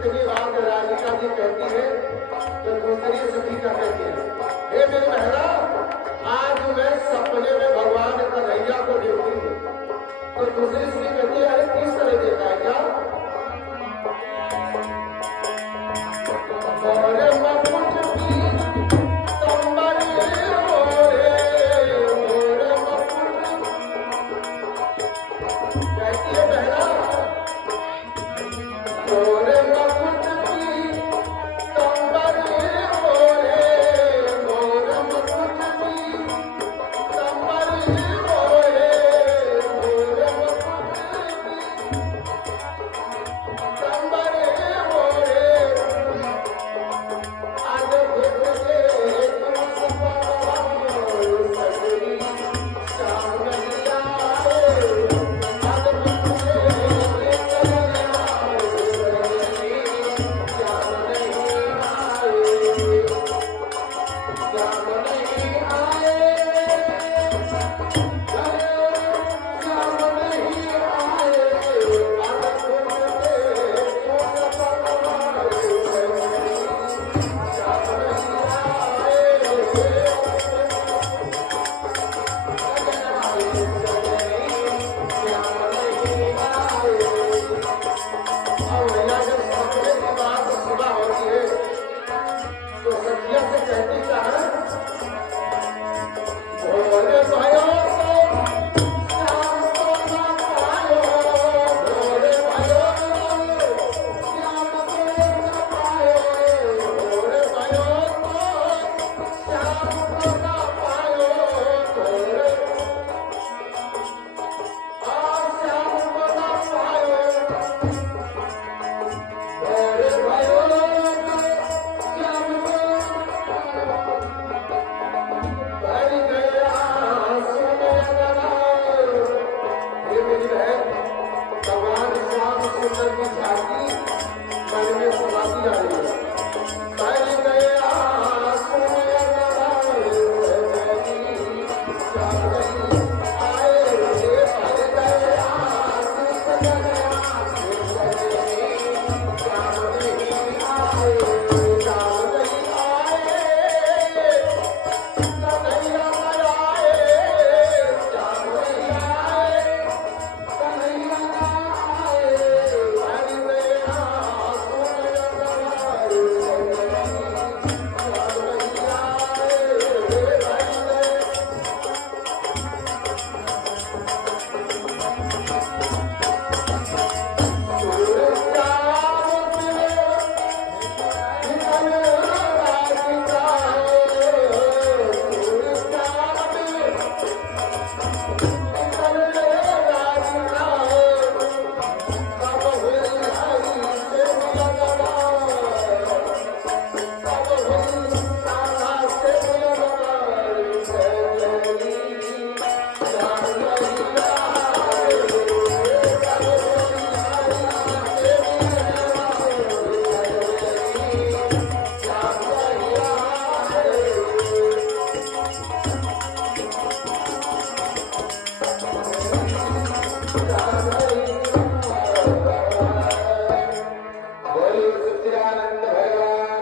इतनी बात राधिका जी कहती है तो दूसरी सखी क्या कहती है, हे मेरी बहना, आज मैं सपने में भगवान कन्हैया को देखती हूँ। तो दूसरी सखी कहती है, अरे किस तरह देखा है क्या? मोरे मकुट की तंबरी मोरे, मोरे मकुट। कहती है बहना, मोरे मकुट की तंबरी मोरे, मोरे मकुट की तंबरी मोरे, मोरे मकुट की तंबरी मोरे। आज देख के तुम सपनों सजनी शाम नहीं आए, आज देख के चले आए सजनी शाम नहीं आए, शाम नहीं आए, शाम नहीं आए। आज देख के तुम सपनों सजनी शाम नहीं भगवान श्याम सुंदर की झांकी मन में समाती आ रही है। कर गया सुने सजनी श्याम नहीं आए, कर गया सजनी श्याम नहीं आए, श्याम नहीं आए, कन्हैया आए, श्याम नहीं आए, कन्हैया आए। हरि गया सुन लगाए सजनी श्याम नहीं आए, हरि गया। Thank you.